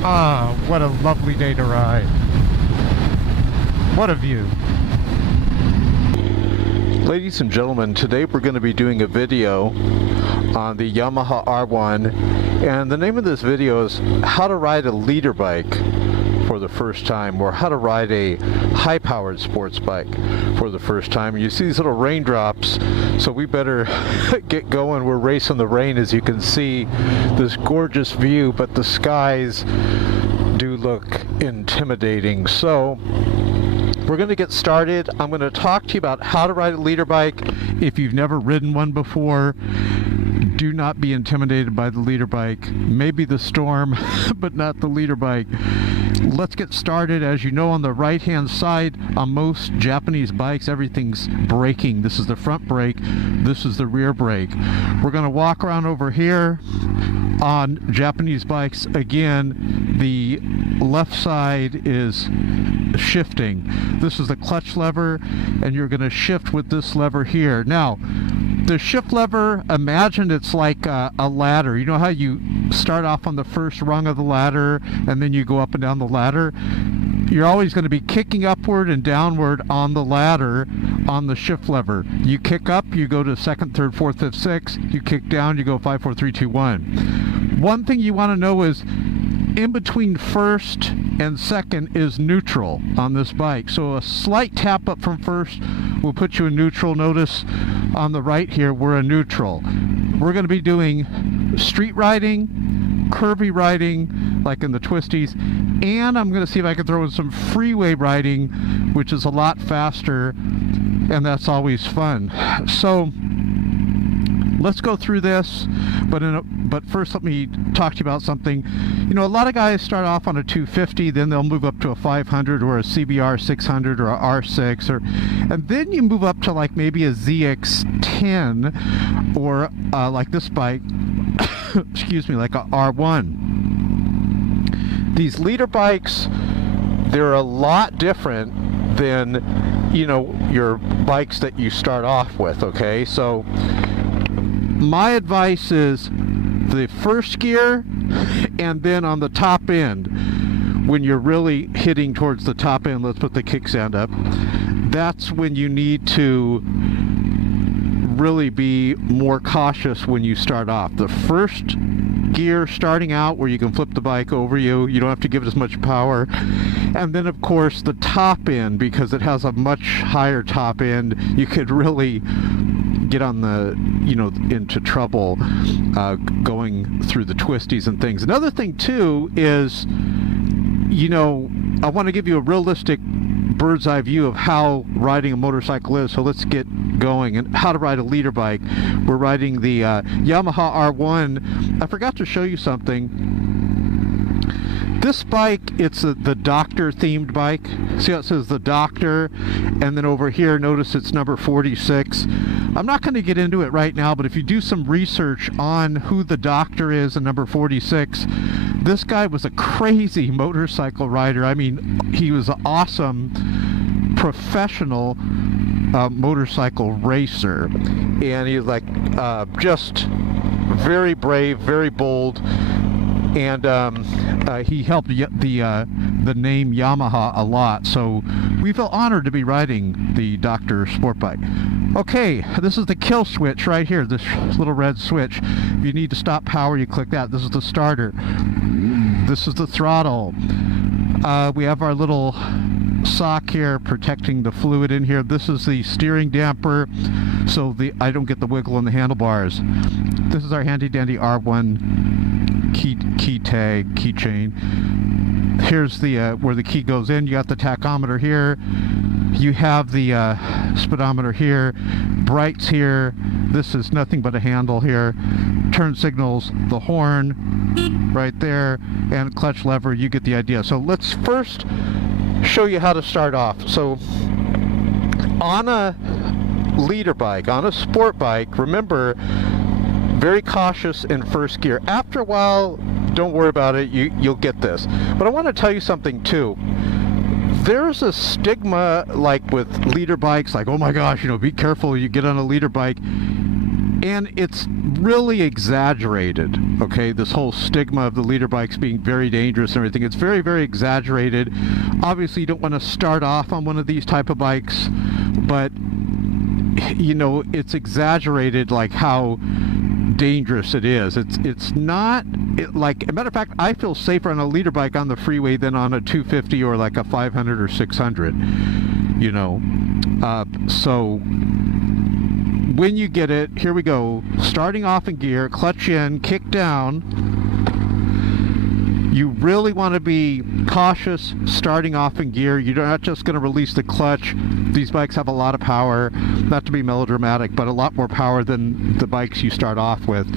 Ah, what a lovely day to ride. What a view. Ladies and gentlemen, today we're going to be doing a video on the Yamaha R1, and the name of this video is how to ride a leader bike for the first time, or how to ride a high-powered sports bike for the first time. You see these little raindrops, so we better get going. We're racing the rain, as you can see this gorgeous view, but the skies do look intimidating. So we're going to get started. I'm going to talk to you about how to ride a leader bike. If you've never ridden one before, do not be intimidated by the leader bike. Maybe the storm, but not the leader bike. Let's get started. As you know, on the right hand side, on most Japanese bikes, everything's braking. This is the front brake, this is the rear brake. We're going to walk around over here. On Japanese bikes, again, the left side is shifting. This is the clutch lever, and you're going to shift with this lever here. Now, the shift lever, imagine it's like a ladder. You know how you start off on the first rung of the ladder and then you go up and down the ladder? You're always going to be kicking upward and downward on the ladder on the shift lever. You kick up, you go to second, third, fourth, fifth, sixth. You kick down, you go 5, 4, 3, 2, 1. One thing you want to know is in between first and second is neutral on this bike. So a slight tap up from first will put you in neutral. Notice on the right here, we're in neutral. We're going to be doing street riding, curvy riding, like in the twisties, and I'm going to see if I can throw in some freeway riding, which is a lot faster, and that's always fun. So let's go through this, but first let me talk to you about something. You know, a lot of guys start off on a 250, then they'll move up to a 500 or a CBR 600 or a R6, and then you move up to like maybe a ZX10 or like this bike, excuse me, like a R1. These leader bikes, they're a lot different than, you know, your bikes that you start off with, okay? So my advice is the first gear, and then on the top end, when you're really hitting towards the top end, let's put the kickstand up, that's when you need to really be more cautious when you start off. The first gear starting out, where you can flip the bike over you don't have to give it as much power, and then of course the top end, because it has a much higher top end, you could really get on the, you know, into trouble going through the twisties and things. Another thing too is, you know, I want to give you a realistic bird's eye view of how riding a motorcycle is. So let's get going. And how to ride a leader bike. We're riding the Yamaha R1. I forgot to show you something. This bike, it's the Doctor themed bike. See how it says the Doctor, and then over here notice it's number 46. I'm not going to get into it right now, but if you do some research on who the Doctor is and number 46, this guy was a crazy motorcycle rider. I mean, he was an awesome professional motorcycle racer, and he's like just very brave, very bold, and he helped the name Yamaha a lot, so we feel honored to be riding the Doctor sport bike. Okay, this is the kill switch right here, this little red switch. If you need to stop power, you click that. This is the starter. This is the throttle. We have our little sock here protecting the fluid in here. This is the steering damper, so I don't get the wiggle in the handlebars. This is our handy dandy R1 key tag, keychain. Here's the where the key goes in. You got the tachometer here. You have the speedometer here, brights here. This is nothing but a handle here. Turn signals, the horn right there, and clutch lever. You get the idea. So let's first show you how to start off. So on a leader bike, on a sport bike, remember, very cautious in first gear. After a while, don't worry about it, you'll get this. But I want to tell you something too. There's a stigma, like with leader bikes, like, oh my gosh, you know, be careful, you get on a leader bike. And it's really exaggerated, okay? This whole stigma of the leader bikes being very dangerous and everything. It's very, very exaggerated. Obviously, you don't want to start off on one of these type of bikes, but, you know, it's exaggerated, like how dangerous it is. It's not, like, as a matter of fact, I feel safer on a leader bike on the freeway than on a 250 or like a 500 or 600, you know? So when you get it, here we go, starting off in gear, clutch in, kick down. You really want to be cautious starting off in gear. You're not just going to release the clutch. These bikes have a lot of power, not to be melodramatic, but a lot more power than the bikes you start off with.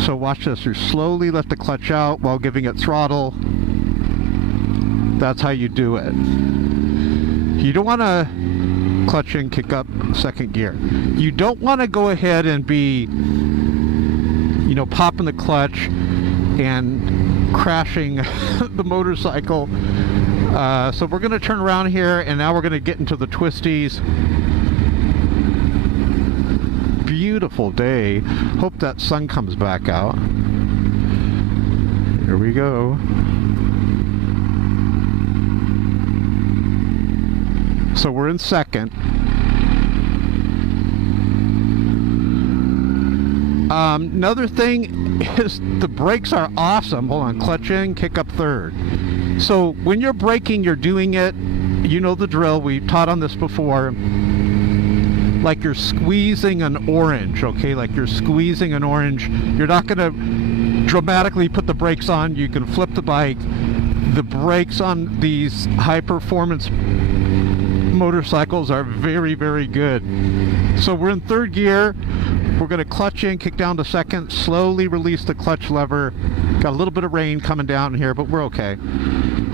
So watch this. You slowly let the clutch out while giving it throttle. That's how you do it. You don't want to clutch in, kick up, second gear. You don't want to go ahead and be, you know, popping the clutch and crashing the motorcycle. So we're going to turn around here, and now we're going to get into the twisties. Beautiful day. Hope that sun comes back out. Here we go. So we're in second. Another thing is the brakes are awesome. Hold on, clutch in, kick up third. So when you're braking, you're doing it, you know the drill, we've taught on this before, like you're squeezing an orange, okay? Like you're squeezing an orange. You're not going to dramatically put the brakes on. You can flip the bike. The brakes on these high-performance motorcycles are very, very good. So we're in third gear. We're going to clutch in, kick down to second, slowly release the clutch lever. Got a little bit of rain coming down here, but we're okay.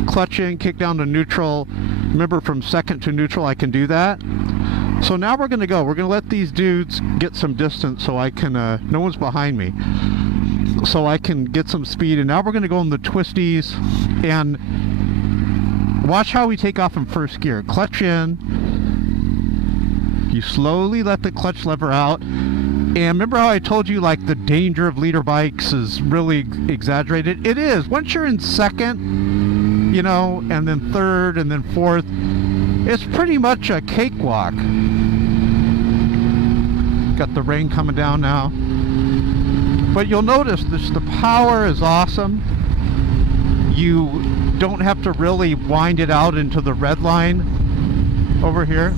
Clutch in, kick down to neutral. Remember, from second to neutral, I can do that. So now we're going to go. We're going to let these dudes get some distance so I can, no one's behind me, so I can get some speed. And now we're going to go in the twisties, and watch how we take off in first gear. Clutch in. You slowly let the clutch lever out. And remember how I told you, like, the danger of leader bikes is really exaggerated? It is. Once you're in second, you know, and then third, and then fourth, it's pretty much a cakewalk. Got the rain coming down now. But you'll notice this, the power is awesome. You don't have to really wind it out into the red line over here.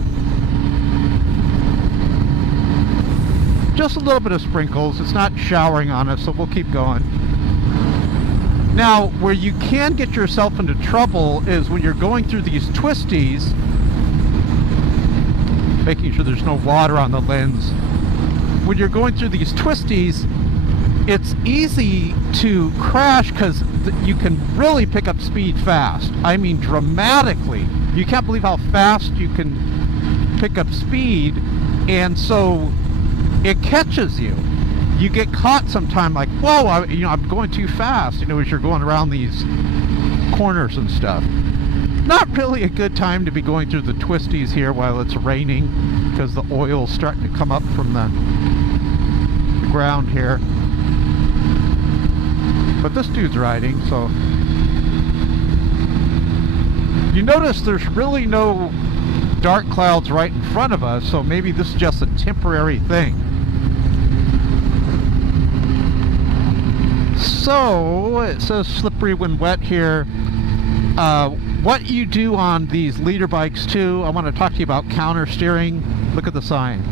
Just a little bit of sprinkles. It's not showering on us, so we'll keep going. Now, where you can get yourself into trouble is when you're going through these twisties, making sure there's no water on the lens. When you're going through these twisties, it's easy to crash because you can really pick up speed fast. I mean, dramatically. You can't believe how fast you can pick up speed, and so it catches you. You get caught sometime, like, whoa, I'm going too fast, you know, as you're going around these corners and stuff. Not really a good time to be going through the twisties here while it's raining, because the oil's starting to come up from the ground here. But this dude's riding, so you notice there's really no dark clouds right in front of us, so maybe this is just a temporary thing. So it says slippery when wet here. What you do on these leader bikes too, I want to talk to you about counter steering. Look at the sign.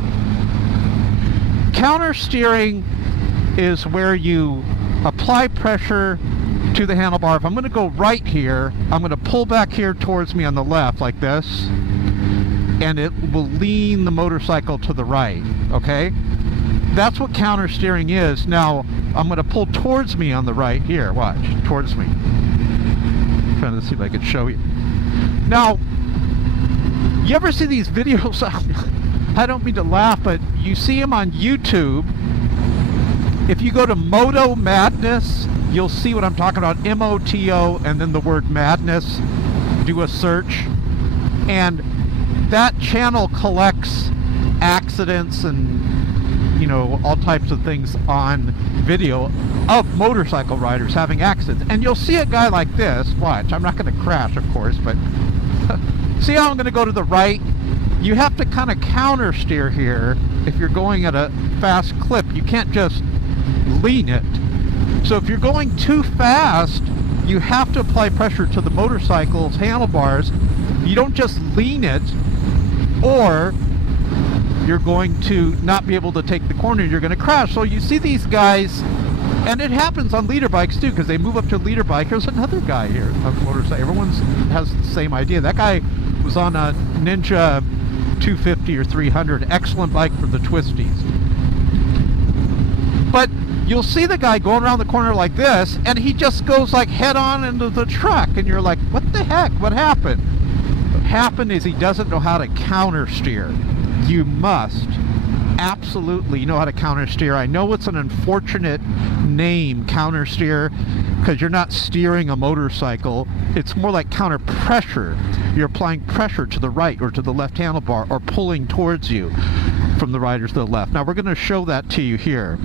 Counter steering is where you apply pressure to the handlebar. If I'm going to go right here, I'm going to pull back here towards me on the left like this, and it will lean the motorcycle to the right, okay? That's what counter steering is. Now, I'm going to pull towards me on the right here. Watch, towards me. I'm trying to see if I can show you. Now, you ever see these videos? I don't mean to laugh, but you see them on YouTube. If you go to Moto Madness, you'll see what I'm talking about. M-O-T-O, and then the word madness. Do a search. And that channel collects accidents and you know, all types of things on video of motorcycle riders having accidents. And you'll see a guy like this, watch, I'm not going to crash, of course, but see how I'm going to go to the right? You have to kind of counter steer here if you're going at a fast clip. You can't just lean it. So if you're going too fast, you have to apply pressure to the motorcycle's handlebars. You don't just lean it, or you're going to not be able to take the corner. You're going to crash. So you see these guys, and it happens on leader bikes too, because they move up to a leader bike. There's another guy here on a motorcycle. Everyone has the same idea. That guy was on a Ninja 250 or 300. Excellent bike for the twisties. But you'll see the guy going around the corner like this, and he just goes like head on into the truck, and you're like, what the heck? What happened? What happened is he doesn't know how to counter steer. You must absolutely know how to counter steer. I know it's an unfortunate name, counter steer, because you're not steering a motorcycle. It's more like counter pressure. You're applying pressure to the right or to the left handlebar, or pulling towards you from the right or to the left. Now we're going to show that to you here.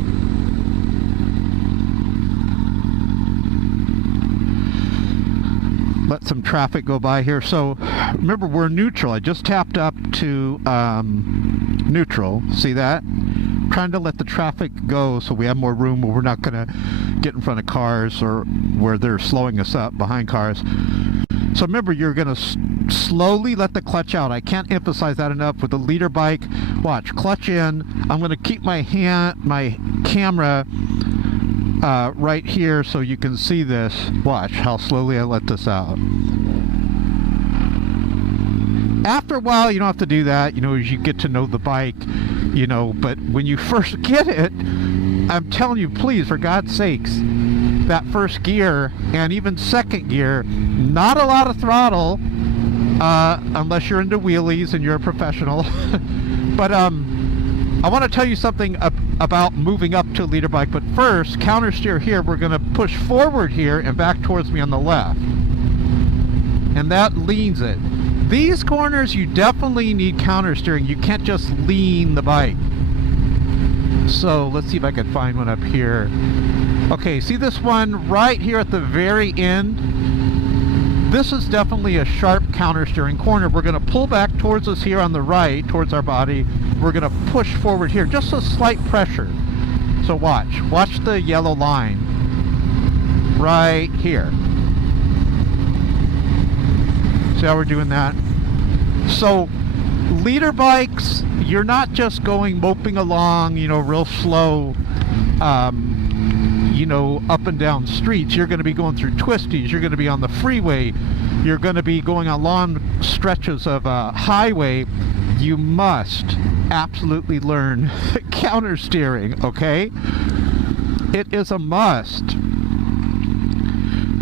Let some traffic go by here. So remember, we're neutral. I just tapped up to neutral. See that? Trying to let the traffic go so we have more room where we're not going to get in front of cars or where they're slowing us up behind cars. So remember, you're going to slowly let the clutch out. I can't emphasize that enough with the leader bike. Watch, clutch in. I'm going to keep my camera right here so you can see this. Watch how slowly I let this out. After a while, you don't have to do that, you know, as you get to know the bike, you know, but when you first get it, I'm telling you, please, for God's sakes, that first gear and even second gear, not a lot of throttle, unless you're into wheelies and you're a professional. But I want to tell you something about moving up to a leader bike, but first, counter steer here. We're going to push forward here and back towards me on the left, and that leans it. These corners, you definitely need counter steering. You can't just lean the bike. So let's see if I can find one up here. Okay, see this one right here at the very end? This is definitely a sharp counter steering corner. We're going to pull back towards us here on the right, towards our body. We're going to push forward here, just a slight pressure. So watch the yellow line right here. See how we're doing that? So leader bikes, you're not just going moping along, you know, real slow, you know, up and down streets. You're going to be going through twisties. You're going to be on the freeway. You're going to be going on long stretches of highway. You must absolutely learn counter steering, okay? It is a must.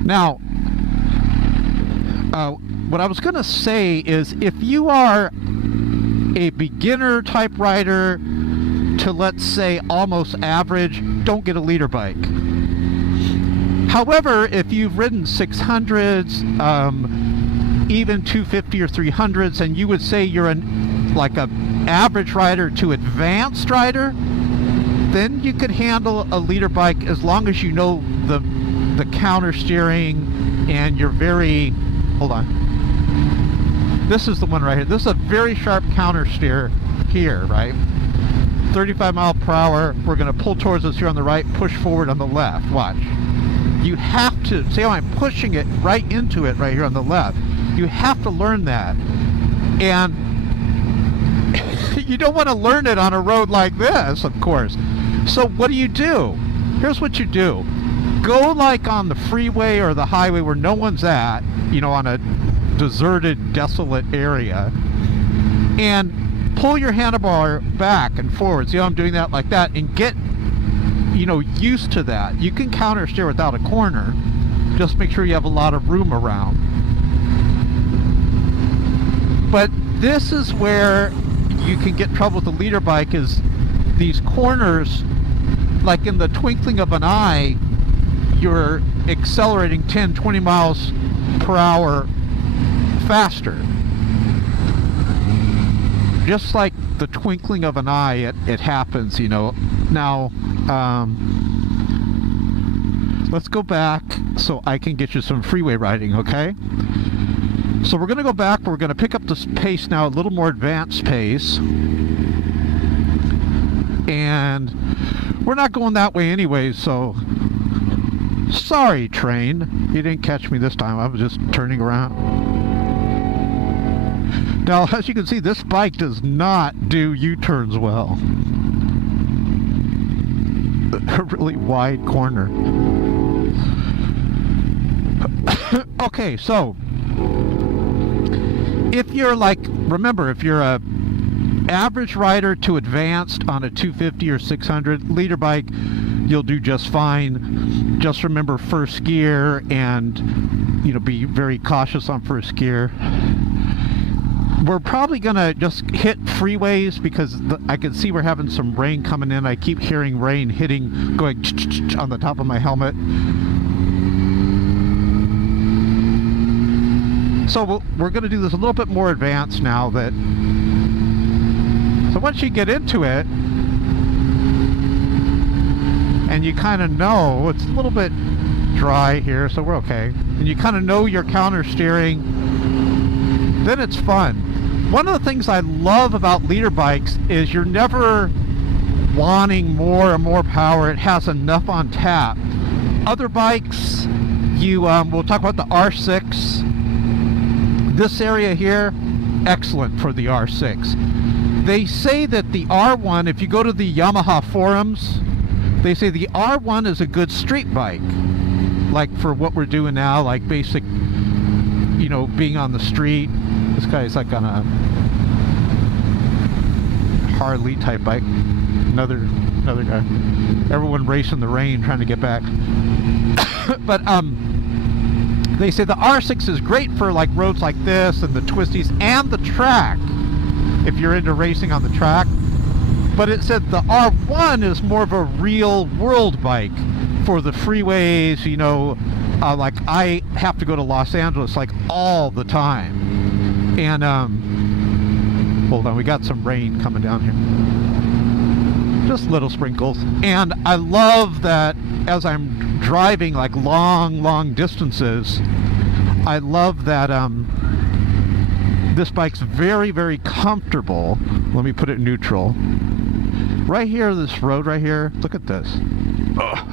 Now, what I was going to say is, if you are a beginner type rider to, let's say, almost average, don't get a leader bike. However, if you've ridden 600s, even 250 or 300s, and you would say you're like an average rider to advanced rider, then you could handle a leader bike as long as you know the counter steering and you're very, hold on. This is the one right here. This is a very sharp counter steer here, right? 35 miles per hour. We're going to pull towards us here on the right, push forward on the left. Watch. You have to, see how I'm pushing it right into it right here on the left. You have to learn that. And you don't want to learn it on a road like this, of course. So what do? Here's what you do. Go like on the freeway or the highway where no one's at, you know, on a deserted, desolate area, and pull your handlebar back and forward. See how I'm doing that like that, and get, you know, used to that. You can counter steer without a corner. Just make sure you have a lot of room around. But this is where you can get trouble with the leader bike, is these corners, like in the twinkling of an eye, you're accelerating 10, 20 miles per hour faster. Just like the twinkling of an eye, it happens, you know. Now, let's go back so I can get you some freeway riding, okay? So we're going to go back. We're going to pick up this pace now, a little more advanced pace. And we're not going that way anyway, so sorry, train. You didn't catch me this time. I was just turning around. Now, as you can see, this bike does not do U-turns well. A really wide corner. Okay, so if you're like, remember, if you're a average rider to advanced on a 250 or 600 liter bike, you'll do just fine. Just remember first gear and, you know, be very cautious on first gear. We're probably gonna just hit freeways because I can see we're having some rain coming in. I keep hearing rain hitting, going on the top of my helmet. So we're going to do this a little bit more advanced now. So once you get into it, and you kind of know, it's a little bit dry here, so we're okay. And you kind of know your counter steering, then it's fun. One of the things I love about leader bikes is you're never wanting more and more power. It has enough on tap. Other bikes, we'll talk about the R6. This area here, excellent for the R6. They say that the R1, if you go to the Yamaha forums, they say the R1 is a good street bike. Like for what we're doing now, like basic, you know, being on the street. This guy's like on a Harley type bike. Another guy. Everyone racing the rain trying to get back. But, they say the R6 is great for like roads like this and the twisties and the track, if you're into racing on the track. But it said the R1 is more of a real world bike for the freeways, you know, like I have to go to Los Angeles like all the time. And hold on, we got some rain coming down here. Just little sprinkles. And I love that as I'm driving like long distances, I love that this bike's very, very comfortable. Let me put it neutral. Right here, this road right here, look at this. Ugh.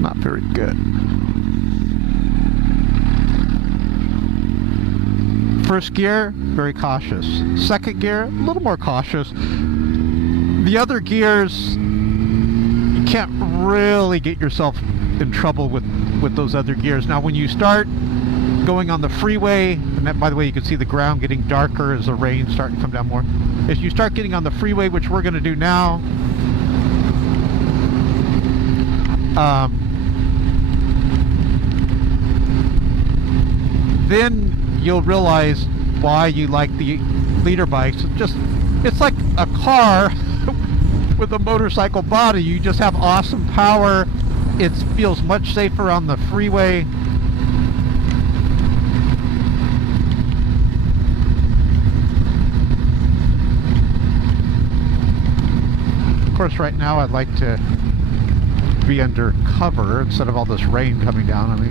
Not very good. First gear, very cautious. Second gear, a little more cautious. The other gears, you can't really get yourself in trouble with those other gears. Now when you start going on the freeway, and that, by the way, you can see the ground getting darker as the rain's starting to come down more. As you start getting on the freeway, which we're going to do now, then you'll realize why you like the leader bikes. It's like a car with a motorcycle body. You just have awesome power. It feels much safer on the freeway. Of course, right now I'd like to be under cover instead of all this rain coming down on me.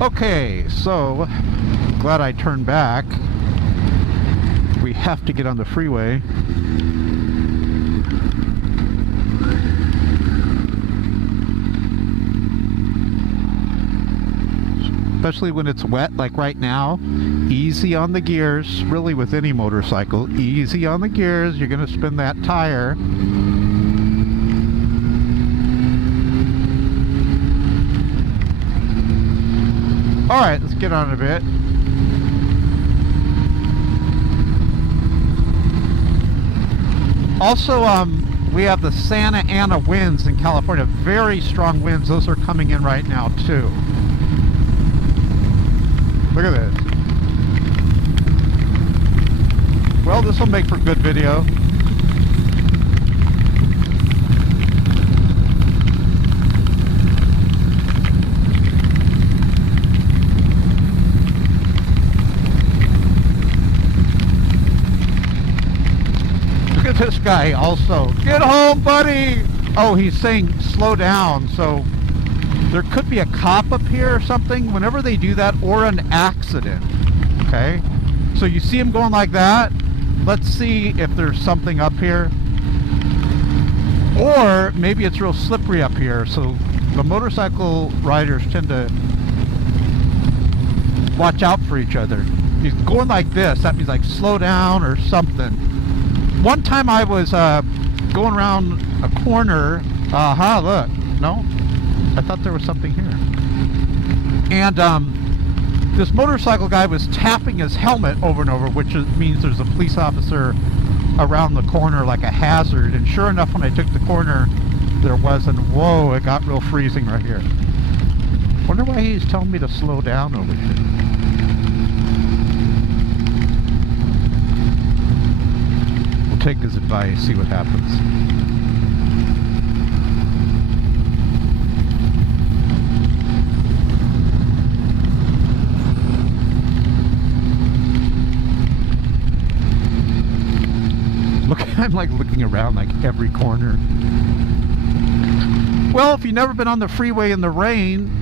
Okay, so glad I turned back. We have to get on the freeway. Especially when it's wet like right now. Easy on the gears, really with any motorcycle. Easy on the gears, you're going to spin that tire. Alright, let's get on a bit. Also, we have the Santa Ana winds in California. Very strong winds. Those are coming in right now, too. Look at this. Well, this will make for good video. this guy also. Get home, buddy! Oh, he's saying slow down, so there could be a cop up here or something whenever they do that, or an accident. Okay? So you see him going like that. Let's see if there's something up here. Or maybe it's real slippery up here, so the motorcycle riders tend to watch out for each other. He's going like this, that means like slow down or something. One time I was going around a corner, look, no? I thought there was something here. And this motorcycle guy was tapping his helmet over and over, which means there's a police officer around the corner like a hazard. And sure enough, when I took the corner, there wasn't. Whoa, it got real freezing right here. Wonder why he's telling me to slow down over here. We'll take his advice, see what happens. Look, I'm like looking around like every corner. Well, if you've never been on the freeway in the rain,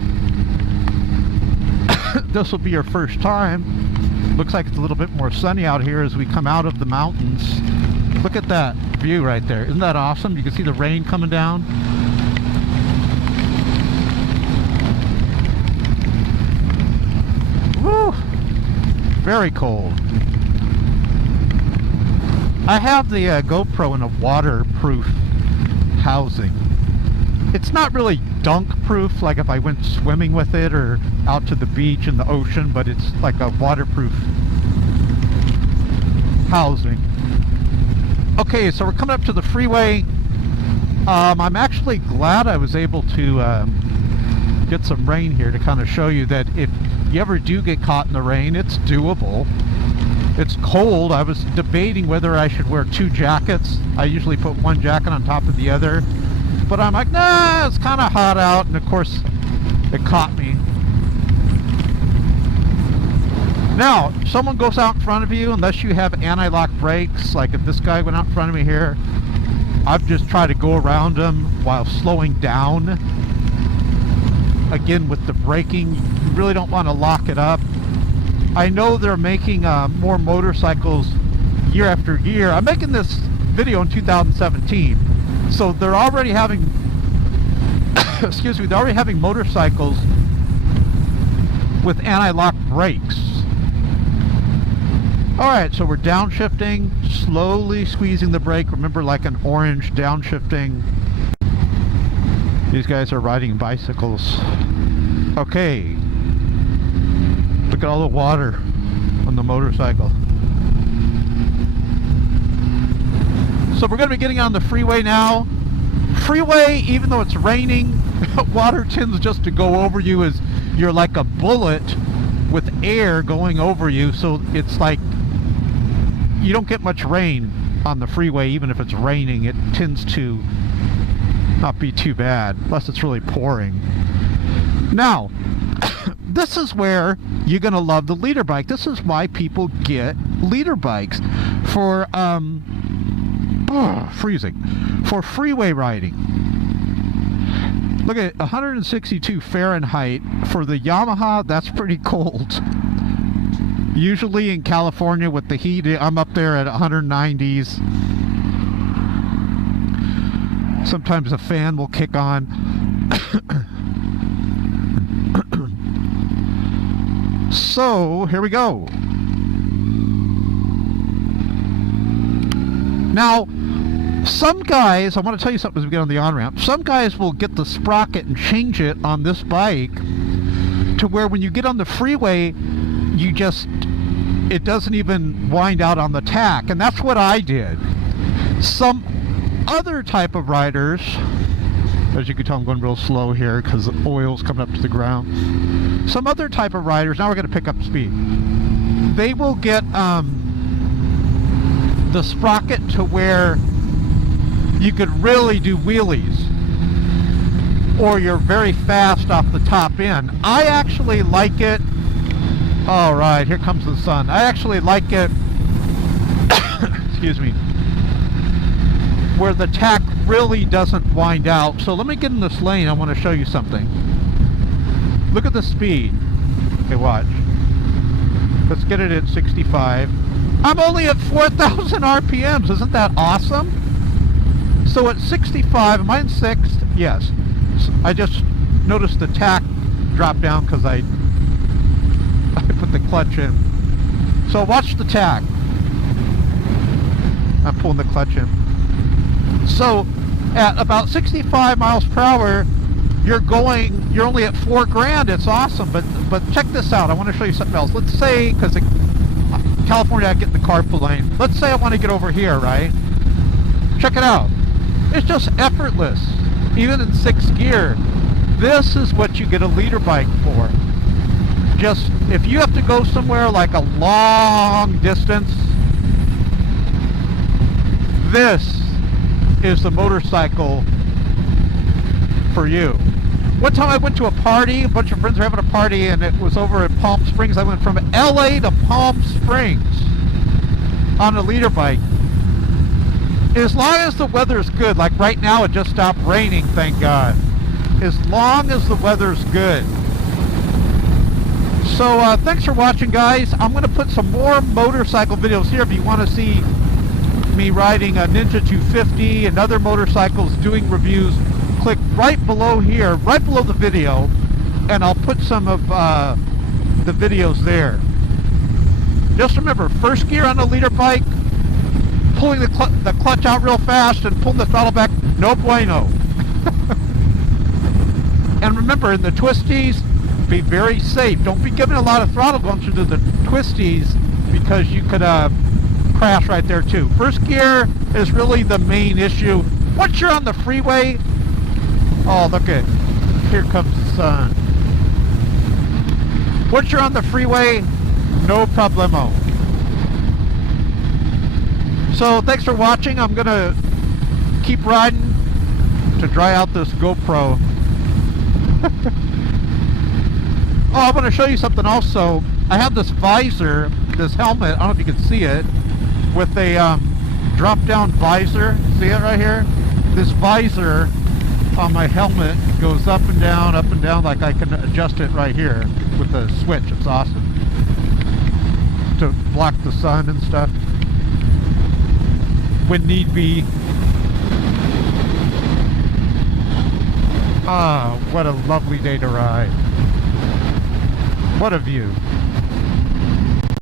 this will be your first time. Looks like it's a little bit more sunny out here as we come out of the mountains. Look at that view right there. Isn't that awesome? You can see the rain coming down. Woo! Very cold. I have the GoPro in a waterproof housing. It's not really dunk proof like if I went swimming with it or out to the beach in the ocean, but it's like a waterproof housing. Okay, so we're coming up to the freeway. I'm actually glad I was able to get some rain here to kind of show you that if you ever do get caught in the rain, it's doable. It's cold. I was debating whether I should wear two jackets. I usually put one jacket on top of the other. But I'm like, nah, it's kind of hot out. And of course, it caught me. Now, if someone goes out in front of you, unless you have anti-lock brakes, like if this guy went out in front of me here, I've just tried to go around him while slowing down. Again, with the braking, you really don't want to lock it up. I know they're making more motorcycles year after year. I'm making this video in 2017, so they're already having excuse me, they're already having motorcycles with anti-lock brakes. Alright, so we're downshifting, slowly squeezing the brake. Remember, like an orange downshifting. These guys are riding bicycles. Okay. Look at all the water on the motorcycle. So we're going to be getting on the freeway now. Freeway, even though it's raining, water tends just to go over you as you're like a bullet with air going over you. So it's like you don't get much rain on the freeway. Even if it's raining, it tends to not be too bad, unless it's really pouring. Now, this is where you're going to love the leader bike. This is why people get leader bikes for freezing, for freeway riding. Look at 162 Fahrenheit for the Yamaha. That's pretty cold. Usually in California with the heat, I'm up there at 190s. Sometimes a fan will kick on. So, here we go. Now, some guys, I want to tell you something as we get on the on-ramp. Some guys will get the sprocket and change it on this bike to where when you get on the freeway, it doesn't even wind out on the tack. And that's what I did. Some other type of riders, as you can tell I'm going real slow here because the oil's coming up to the ground. Some other type of riders, now we're going to pick up speed. They will get the sprocket to where you could really do wheelies, or you're very fast off the top end. I actually like it. All right, here comes the sun. I actually like it. Excuse me. where the tack really doesn't wind out. So let me get in this lane. I want to show you something. Look at the speed. Okay, watch. Let's get it at 65. I'm only at 4,000 RPMs. Isn't that awesome? So at 65, am I in 6th? Yes. I just noticed the tack drop down because I put the clutch in. So watch the tack. I'm pulling the clutch in. So at about 65 miles per hour, you're only at 4 grand. It's awesome. But check this out. I want to show you something else. Let's say, because California, I get in the carpool lane. Let's say I want to get over here, right? Check it out. It's just effortless, even in 6th gear. This is what you get a leader bike for. Just, if you have to go somewhere like a long distance, this is the motorcycle for you. One time I went to a party, a bunch of friends were having a party, and it was over at Palm Springs. I went from LA to Palm Springs on a leader bike. As long as the weather's good, like right now it just stopped raining, thank God. As long as the weather's good. So thanks for watching, guys. I'm going to put some more motorcycle videos here if you want to see me riding a Ninja 250 and other motorcycles doing reviews. Click right below here, right below the video, and I'll put some of the videos there. Just remember, 1st gear on a leader bike, pulling the clutch out real fast and pulling the throttle back, no bueno. And remember, in the twisties, be very safe. Don't be giving a lot of throttle going through the twisties, because you could crash right there too. 1st gear is really the main issue. Once you're on the freeway, oh, look at, here comes the sun. Once you're on the freeway, no problemo. So thanks for watching. I'm gonna keep riding to dry out this GoPro. Oh, I want to show you something also. I have this visor, this helmet, I don't know if you can see it, with a drop-down visor. See it right here? This visor on my helmet goes up and down, like I can adjust it right here with the switch. It's awesome. To block the sun and stuff when need be. Ah, what a lovely day to ride. What a view.